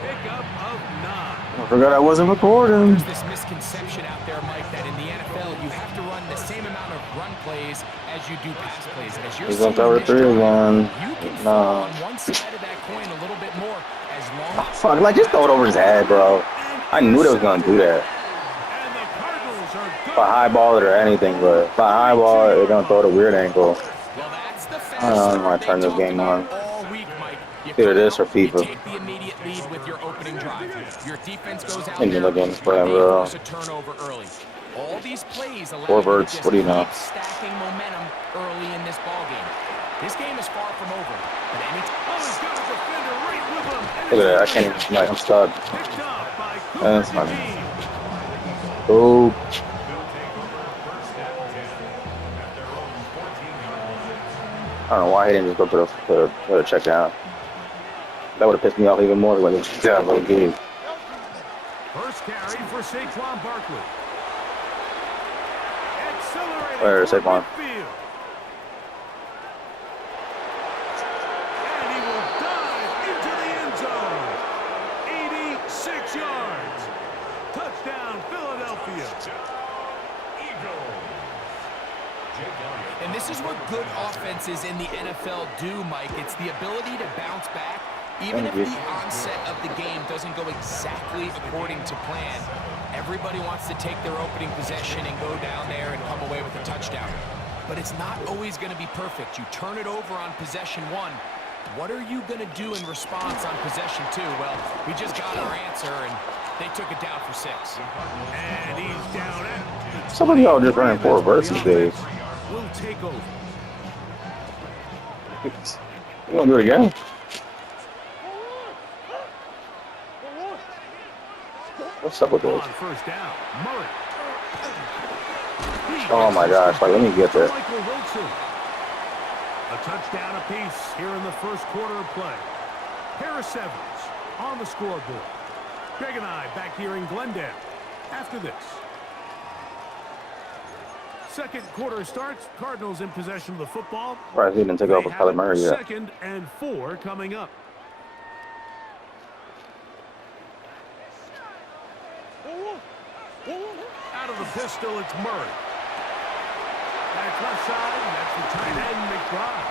pickup of 9. I forgot I wasn't recording. There's this misconception out there, Mike, that in the NFL you have to run the same amount of run plays as you do pass plays. And as you're He's seeing on this three drive, again. you can No. fall on one side of that coin a little bit more as long as Fuck, like just throw it over his head, bro. I knew they was gonna do that. And the Cardinals are If I highball it or anything, but if I highball it, they're gonna throw it a weird angle. well, that's the I don't want to turn this game on. all week, Mike. You Either come this or out, you FIFA. take the immediate lead with your opening drive. Your defense goes out Ain't there, looking for they him, bro. force a turnover early. All these plays allow Four you to verts, just what do you know? keep stacking momentum early in this ball game. This game is far from over, but any he's got a defender right with him. And Look at that. I can't even, like, I'm stuck. picked off by That's Cooper fine. DeJean. Oh. I don't know why he didn't just go to the check down. That would have pissed me off even more when he was down the game. First carry for Saquon Barkley. Accelerating Where is toward Saquon? midfield. And he will dive into the end zone. 86 yards. Touchdown, Philadelphia. And this is what good offenses in the NFL do, Mike. It's the ability to bounce back, even if the onset of the game doesn't go exactly according to plan. Everybody wants to take their opening possession and go down there and come away with a touchdown. But it's not always going to be perfect. You turn it over on possession 1. What are you going to do in response on possession 2? Well, we just got our answer, and they took it down for 6. And he's down at Some of y'all just running 4 verts these days. will take over. You gonna do it again? What's up with On this? first down, Murray. Oh my gosh, like let me get there. Michael Wilson. A touchdown apiece here in the first quarter of play. Harris Evans on the scoreboard. Greg and I back here in Glendale after this. Second quarter starts. Cardinals in possession of the football. Surprised he didn't take off with Kyler Murray yet. 2nd and 4 coming up. Out of the pistol, it's Murray. Back left side, that's the tight end, McBride.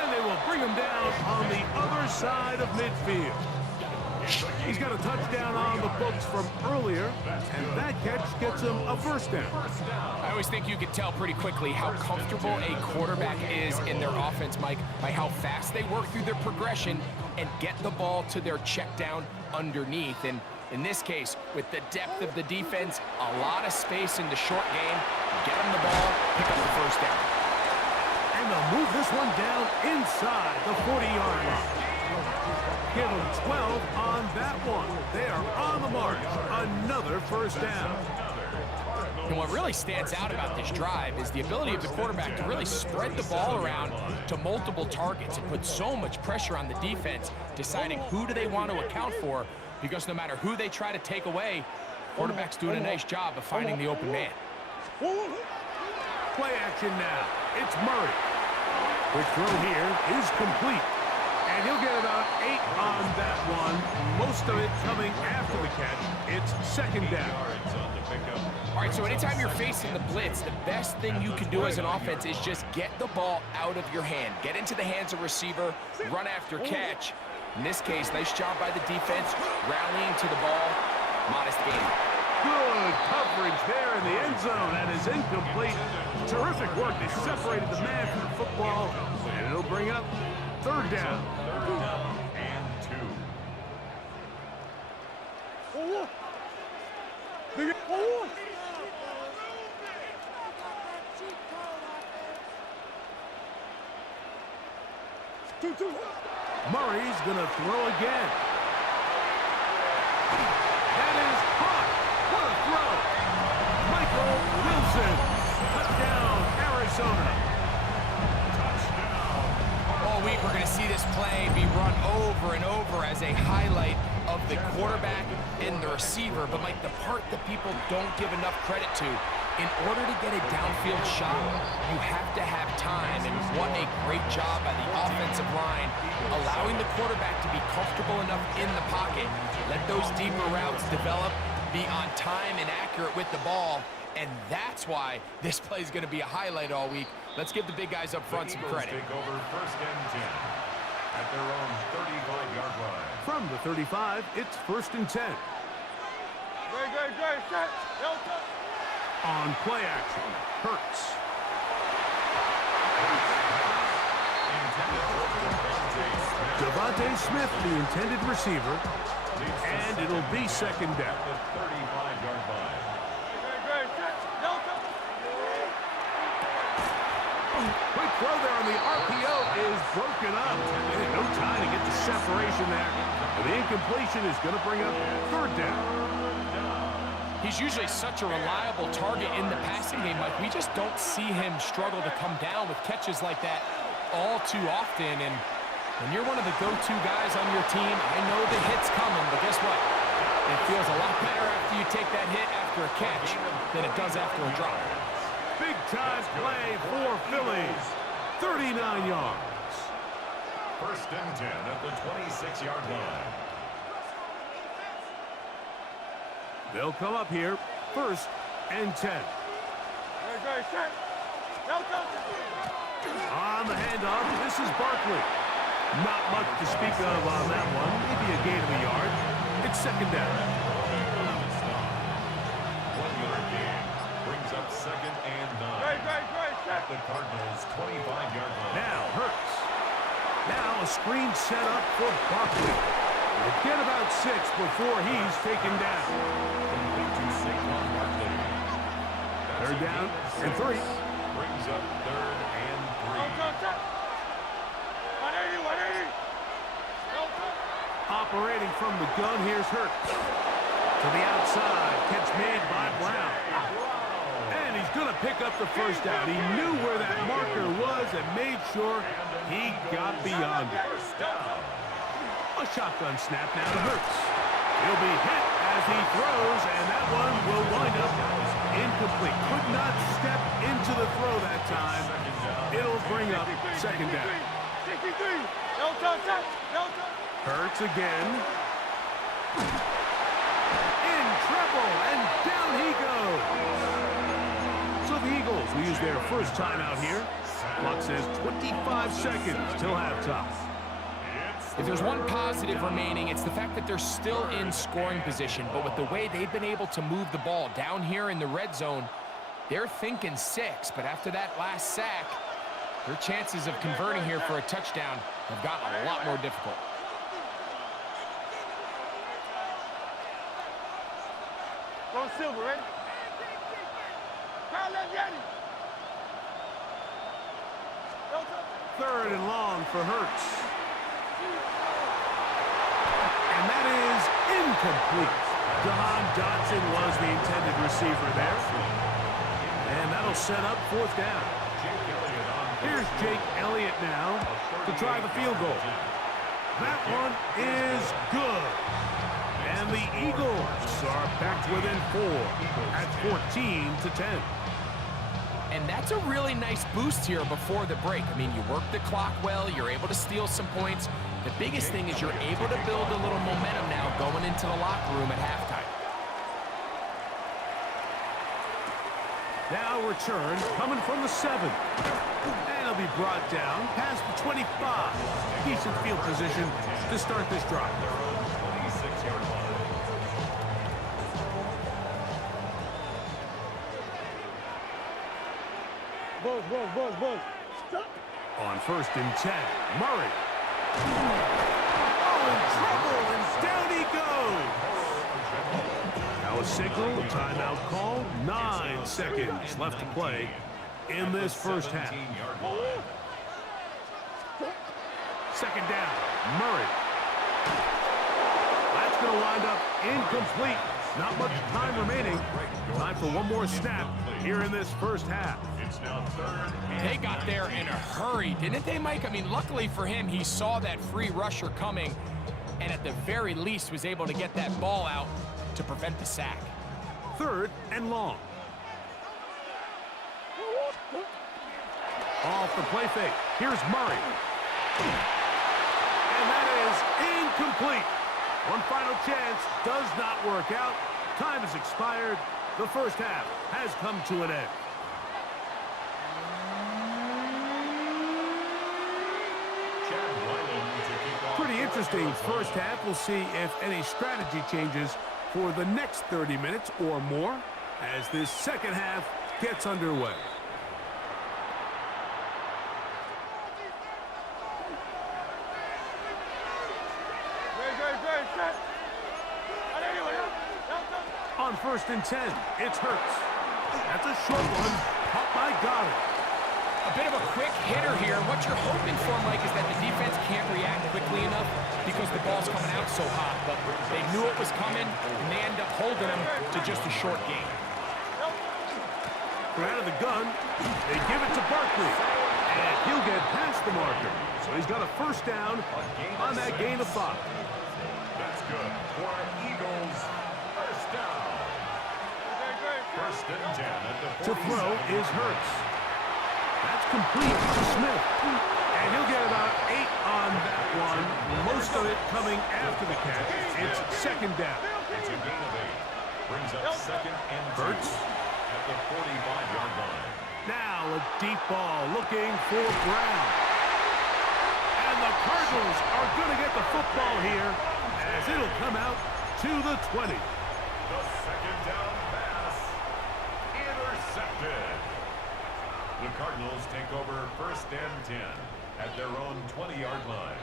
And they will bring him down on the other side of midfield. He's got a touchdown on the books from earlier, and that catch gets him a first down. I always think you can tell pretty quickly how comfortable a quarterback is in their offense, Mike, by how fast they work through their progression and get the ball to their check down underneath. And in this case, with the depth of the defense, a lot of space in the short game, get them the ball, pick up the first down. And they'll move this one down inside the 40-yard line. Give them 12 on that one. They are on the march. Another first down. And what really stands out about this drive is the ability of the quarterback to really spread the ball around to multiple targets and put so much pressure on the defense, deciding who do they want to account for, because no matter who they try to take away, quarterback's doing a nice job of finding the open man. Play action now. It's Murray. Quick throw here is complete. And he'll get about 8 on that one. Most of it coming after the catch. It's 2nd down. All right, so anytime you're facing the blitz, the best thing you can do as an offense is just get the ball out of your hand. Get into the hands of receiver, run after catch. In this case, nice job by the defense, rallying to the ball. Modest gain. Good coverage there in the end zone. That is incomplete. Terrific work. They separated the man from the football. And it'll bring up 3rd down. And 2. Murray's going to throw again. That is caught. What a throw. Michael Wilson. Touchdown, Arizona. All week, we're going to see this play be run over and over as a highlight of the quarterback and the receiver. But, Mike, the part that people don't give enough credit to In order to get a downfield shot, you have to have time, and what a great job by the offensive line, allowing the quarterback to be comfortable enough in the pocket, let those deeper routes develop, be on time and accurate with the ball, and that's why this play is going to be a highlight all week. Let's give the big guys up front some credit. Take over first and 10 at their own 35-yard line. From the 35, it's first and 10. On play action, Hurts. Devontae Smith, the intended receiver, and it'll be second down. The 35-yard line. Quick throw there on the RPO is broken up. And no time to get the separation there. The incompletion is going to bring up third down. He's usually such a reliable target in the passing game. Like, we just don't see him struggle to come down with catches like that all too often. And when you're one of the go-to guys on your team, I know the hit's coming, but guess what? It feels a lot better after you take that hit after a catch than it does after a drop. Big-time play for Phillies. 39 yards. First and 10 at the 26-yard line. They'll come up here, first and 10. On the handoff, this is Barkley. Not much to speak of on that one, maybe a gain of a yard. It's second down. 1 yard gain brings up second and 9. At the Cardinals' 25-yard line. Now Hurts. Now a screen set up for Barkley. We'll get about 6 before he's taken down. Third down and 3. Brings up third and 3. Operating from the gun, here's Hurts. To the outside, catch made by Brown. And he's going to pick up the first down. He knew where that marker was and made sure he got beyond it. A shotgun snap now to Hurts. He'll be hit as he throws, and that one will wind up incomplete. Could not step into the throw that time. It'll bring up second down. Hurts again. In trouble, and down he goes. So the Eagles will use their first timeout here. Clock says 25 seconds till halftime. If there's one positive remaining, it's the fact that they're still in scoring position. But with the way they've been able to move the ball down here in the red zone, they're thinking 6. But after that last sack, their chances of converting here for a touchdown have gotten a lot more difficult. Go Silver, ready? Third and long for Hurts. And that is incomplete. Jahan Dotson was the intended receiver there. And that'll set up fourth down. Here's Jake Elliott now to try the field goal. That one is good. And the Eagles are back within 4 at 14-10. And that's a really nice boost here before the break. I mean, you work the clock well, you're able to steal some points. The biggest thing is you're able to build a little momentum now going into the locker room at halftime. Now return coming from the 7. And it'll be brought down past the 25. Decent field position to start this drive. 26-yard line. Buzz. On first and 10, Murray. Oh, in trouble, and down he goes. Now a signal, timeout call. 9 seconds left to play in this first half. Second down, Murray. That's going to wind up incomplete. Not much time remaining. Time for one more snap here in this first half. They got there in a hurry, didn't they, Mike? I mean, luckily for him, he saw that free rusher coming and at the very least was able to get that ball out to prevent the sack. Third and long. Off the play fake. Here's Murray. And that is incomplete. One final chance does not work out. Time has expired. The first half has come to an end. Pretty interesting first half. We'll see if any strategy changes for the next 30 minutes or more as this second half gets underway. On 1st and 10, it's Hurts. That's a short one, caught by Goddard. A bit of a quick hitter here. What you're hoping for, Mike, is that the defense can't react quickly enough because the ball's coming out so hot. But they knew it was coming, and they end up holding them to just a short gain. We're out of the gun. They give it to Barkley. And he'll get past the marker. So he's got a first down on that gain of 5. That's good for Eagles. First down. First and 10 at the 47. To throw is Hurts. That's complete to Smith. And he'll get about 8 on that one. Most of it coming after the catch. It's second down. It's a gain of 8. Brings up second and 2 Hurts. at the 45-yard line. Now a deep ball looking for Brown. And the Cardinals are going to get the football here as it'll come out to the 20. The second down pass intercepted. The Cardinals take over first and 10 at their own 20-yard line.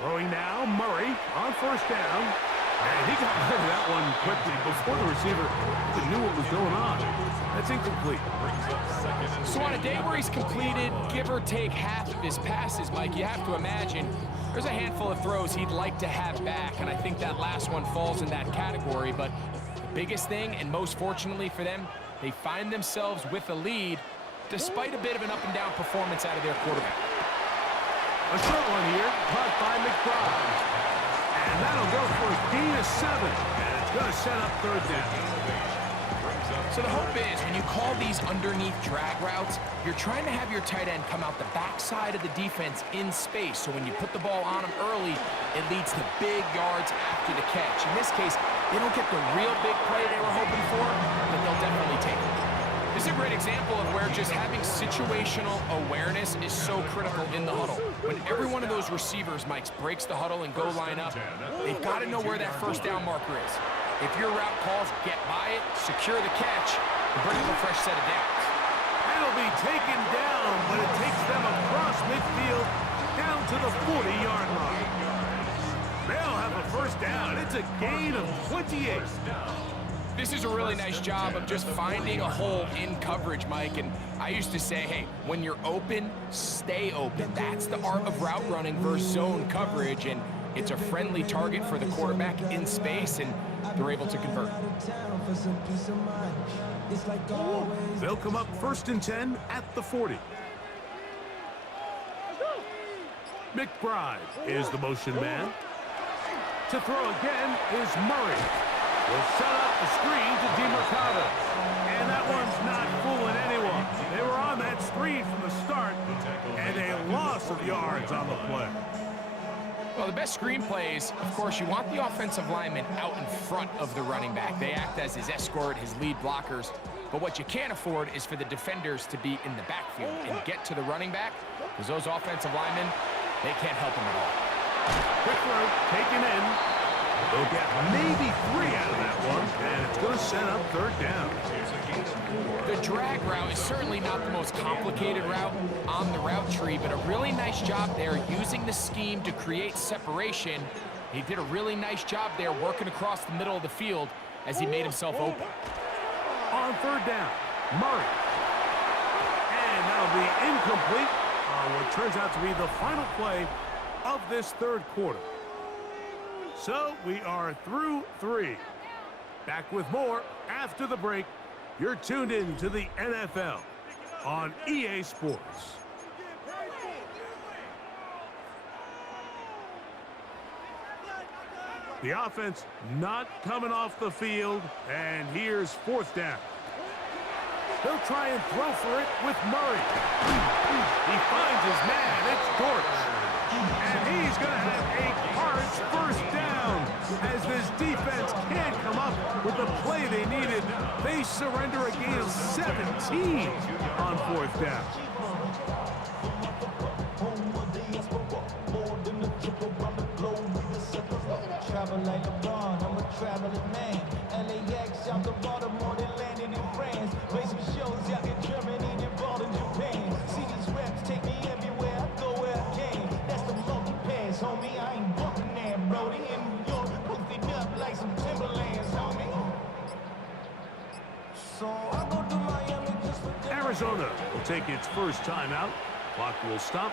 Throwing now, Murray on first down. And he got rid of that one quickly before the receiver even knew what was going on. That's incomplete. So on a day where he's completed, give or take half of his passes, Mike, you have to imagine there's a handful of throws he'd like to have back, and I think that last one falls in that category. But the biggest thing, and most fortunately for them, they find themselves with a lead despite a bit of an up-and-down performance out of their quarterback. A short one here, caught by McBride. And that'll go for a gain of 7. And it's going to set up third down. So the hope is when you call these underneath drag routes, you're trying to have your tight end come out the backside of the defense in space. So when you put the ball on him early, it leads to big yards after the catch. In this case, they don't get the real big play they were hoping for, but they'll definitely take it. This is a great example of where just having situational awareness is so critical in the huddle. When every one of those receivers, Mike, breaks the huddle and go line up, they've got to know where that first down marker is. If your route calls, get by it, secure the catch, and bring up a fresh set of downs. It'll be taken down, but it takes them across midfield down to the 40-yard line. They'll have a first down. It's a gain of 28. This is a really nice job of just finding a hole in coverage, Mike. And I used to say, hey, when you're open, stay open. That's the art of route running versus zone coverage. And it's a friendly target for the quarterback in space, and they're able to convert. They'll come up 1st and 10 at the 40. McBride is the motion man. To throw again is Murray. Will set up the screen to DeMarcado. And that one's not fooling anyone. They were on that screen from the start, and a loss of yards on the play. Well, the best screen plays, of course, you want the offensive lineman out in front of the running back. They act as his escort, his lead blockers. But what you can't afford is for the defenders to be in the backfield and get to the running back, because those offensive linemen, they can't help him at all. Quick throw, taken in. They'll get maybe 3 out of that one, and it's going to set up third down. The drag route is certainly not the most complicated route on the route tree, but a really nice job there using the scheme to create separation. He did a really nice job there working across the middle of the field as he made himself open. On third down, Murray. And that'll be incomplete on what turns out to be the final play of this third quarter. So we are through 3. Back with more after the break. You're tuned in to the NFL on EA Sports. The offense not coming off the field, and here's 4th down. He'll try and throw for it with Murray. He finds his man. It's Dortch. And he's going to have a hard first down as this defense can't come up with the play they needed. They surrender a gain of 17 on fourth down. Travel like LeBron, I'm a traveling man. LAX out to Baltimore, then landed in France. Play some shows out in Germany, then ball in Japan. See these reps take me everywhere, I go where I can. That's the monkey pass, homie. I ain't walking there, Brody. In New York, posted up like some Timberlands, homie. So I go to Miami just for that. Arizona will take its first timeout. Clock will stop,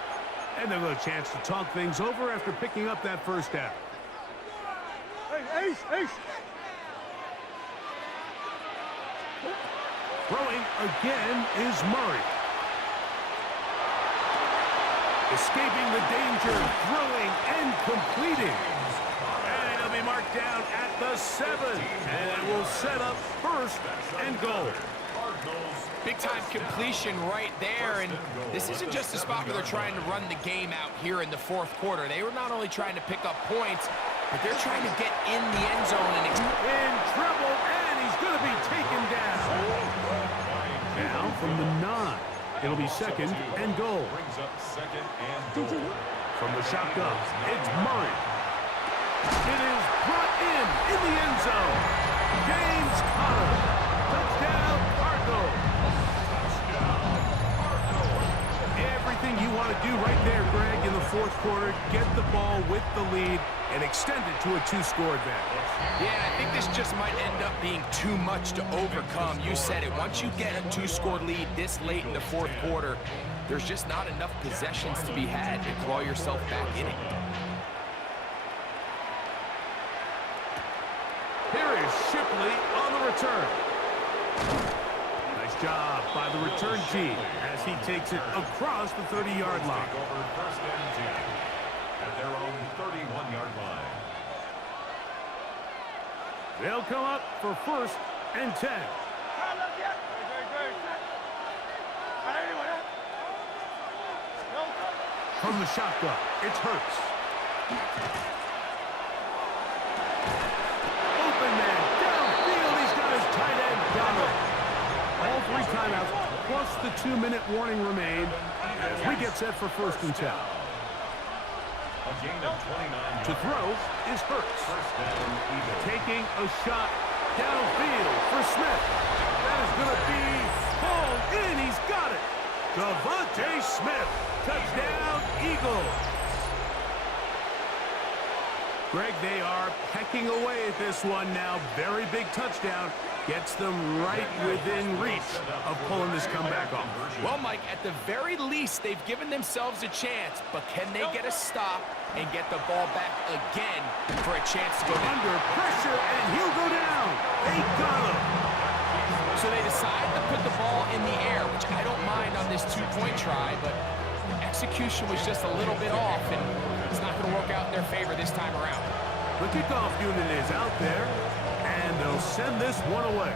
and they'll have a chance to talk things over after picking up that first down. Hey, Ace, Ace. Throwing again is Murray. Escaping the danger, throwing and completing. And he'll be marked down at the 7. And it will set up first and goal. Big-time completion right there, and this isn't just a spot where they're trying to run the game out here in the fourth quarter. They were not only trying to pick up points, but they're trying to get in the end zone. And in trouble, and he's going to be taken down. Now from the 9, it'll be second and goal. Brings up second and goal. From the shotgun, it's Murray. It is brought in the end zone. James Conner. Touchdown, Cardinals. Everything you want to do right there, Greg, in the fourth quarter, get the ball with the lead and extend it to a 2-score advantage. Yeah, I think this just might end up being too much to overcome. You said it. Once you get a 2-score lead this late in the fourth quarter, there's just not enough possessions to be had to claw yourself back in it. Here is Shipley on the return. Nice job by the return team as he takes it across the 30-yard line. Take over first and 10 at their own 31-yard line. They'll come up for first and 10. From the shotgun, it's Hurts. Open man, downfield, he's got his tight end Donald. All 3 timeouts, plus the 2-minute warning remain as we get set for first and 10. A gain of 29. To throw is Hurts. First down, Eagles. Taking a shot downfield for Smith. That is going to be pulled in. He's got it. Devontae Smith. Touchdown, Eagles. Greg, they are pecking away at this one now. Very big touchdown. Gets them right within reach of pulling this comeback off. Well, Mike, at the very least, they've given themselves a chance, but can they get a stop and get the ball back again for a chance to go down? Under pressure, and he'll go down. They got him. So they decide to put the ball in the air, which I don't mind on this 2-point try, but execution was just a little bit off, and it's not going to work out in their favor this time around. The kickoff unit is out there, and they'll send this one away.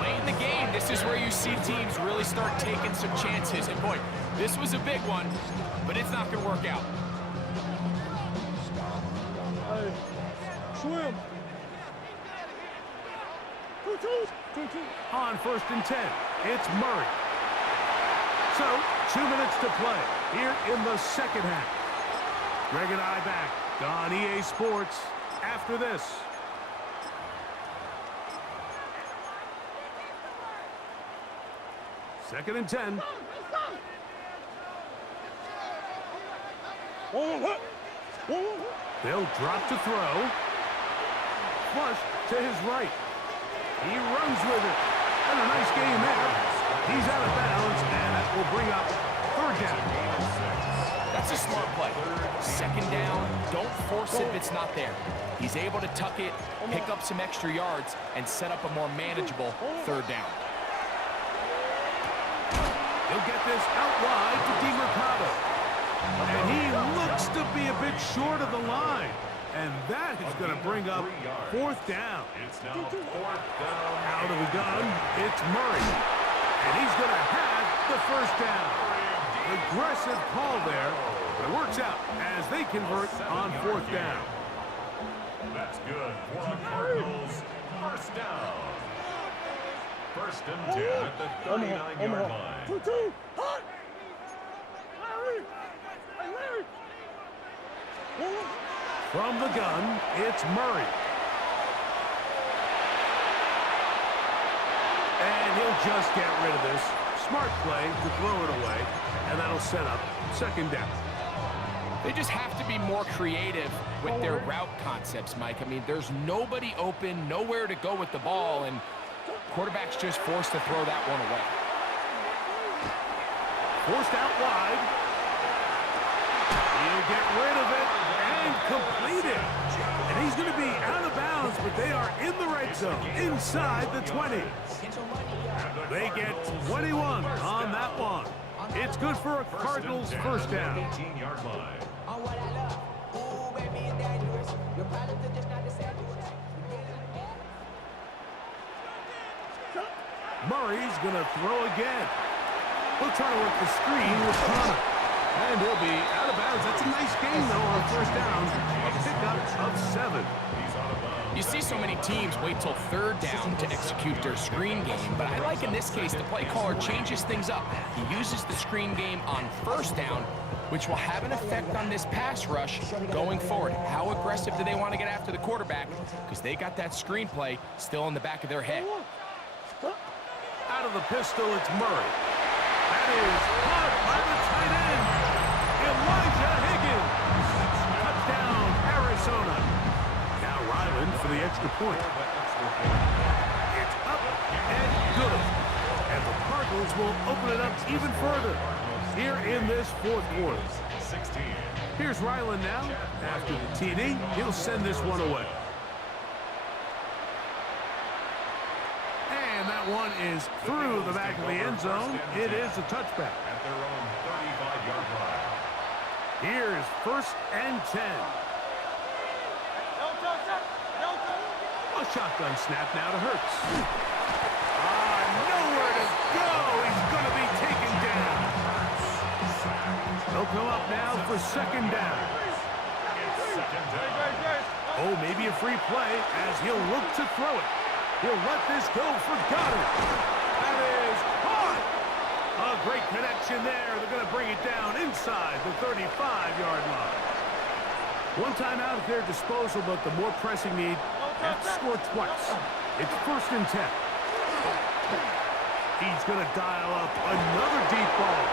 Late in the game, this is where you see teams really start taking some chances. And boy, this was a big one, but it's not going to work out. Hey, swim. 2-2. On first and 10, it's Murray. So, 2 minutes to play here in the second half. Greg and I back on EA Sports after this. Second and 10. They'll drop to throw. Flush to his right. He runs with it. And a nice game there. He's out of bounds, and that will bring up third down. That's a smart play. Second down, don't force it if it's not there. He's able to tuck it, pick up some extra yards, and set up a more manageable third down. He'll get this out wide to DiMercado. And he looks to be a bit short of the line. And that is going to bring up fourth down. It's now fourth down. Out of the gun, it's Murray. And he's going to have the first down. Aggressive call there, but it works out as they convert on fourth down. That's good for the Cardinals. First down. First and 10 at the 39-yard line. 2-2. Hot. Larry. Hey, Larry. From the gun, it's Murray. And he'll just get rid of this. Smart play to throw it away, and that'll set up second down. They just have to be more creative with their route concepts, Mike. I mean, there's nobody open, nowhere to go with the ball, and quarterback's just forced to throw that one away. Forced out wide. He'll get rid of it and complete it. And he's going to be out of bounds, but they are in the red zone, inside the 20. They get 21 on that one. It's good for a Cardinals first down. 18-yard line. Murray's going to throw again. We'll try to work the screen with Connor. And he'll be out of bounds. That's a nice gain, though, on first down. A pickup of 7. You see so many teams wait till third down to execute their screen game, but I like in this case the play caller changes things up. He uses the screen game on first down, which will have an effect on this pass rush going forward. How aggressive do they want to get after the quarterback? Because they got that screen play still in the back of their head. Out of the pistol, it's Murray. That is caught by the tight end, Elijah Higgins. Touchdown, Arizona. Now Ryland for the extra point. It's up and good. And the Cardinals will open it up even further here in this fourth quarter. 16. Here's Ryland now. After the TD, he'll send this one away. And that one is through the back of the end zone. It is a touchback. At their own 35-yard line. Here's first and 10. A shotgun snap now to Hurts. Nowhere to go. He's going to be taken down. He'll come up now for second down. Oh, maybe a free play as he'll look to throw it. He'll let this go for Goddard. That is caught. A great connection there. They're going to bring it down inside the 35-yard line. One timeout at their disposal, but the more pressing need have to score twice. It's first and 10. He's going to dial up another deep ball.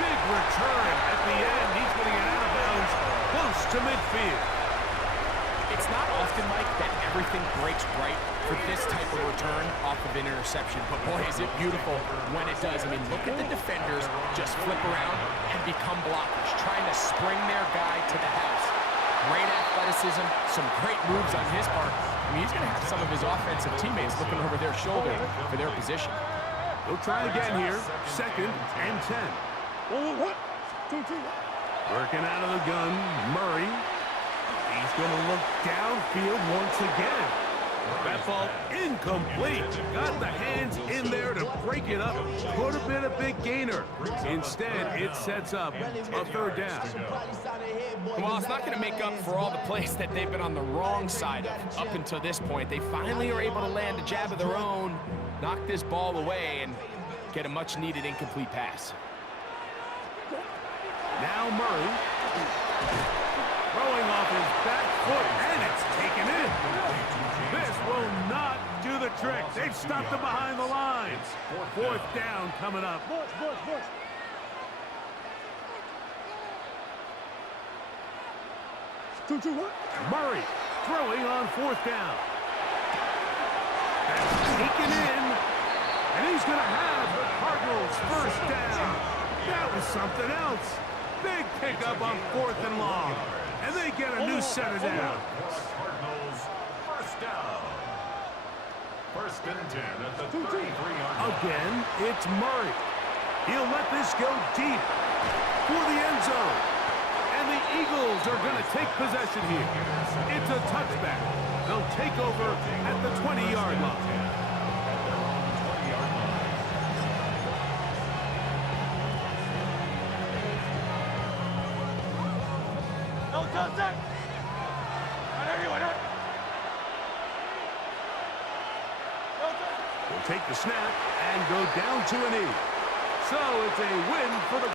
Big return at the end. He's going to get out of bounds close to midfield. It's not often, Mike, that everything breaks right for this type of return off of an interception. But boy, is it beautiful when it does. I mean, look at the defenders just flip around and become blockers, trying to spring their guy to the house. Great athleticism, some great moves on his part. I mean, he's going to have some of his offensive teammates looking over their shoulder for their position. He'll try again here. Second and 10. 2-2. Working out of the gun, Murray. He's going to look downfield once again. That ball incomplete. Got the hands in there to break it up. Could have been a big gainer. Instead, it sets up a third down. Well, it's not going to make up for all the plays that they've been on the wrong side of up until this point. They finally are able to land a jab of their own, knock this ball away, and get a much-needed incomplete pass. Now Murray. Throwing off his back foot, and it's taken in. This will not do the trick. They've stopped him behind the line. Fourth down coming up. Bush. 2-2. Murray throwing on fourth down. That's taken in, and he's going to have the Cardinals first down. That was something else. Big pickup on fourth and long. And they get a new center down. Cardinals first down. First and 10 at the 33-yard line. Again, it's Murray. He'll let this go deep for the end zone. And the Eagles are going to take possession here. It's a touchback. They'll take over at the 20-yard line. Will take the snap and go down to a knee. So it's a win for the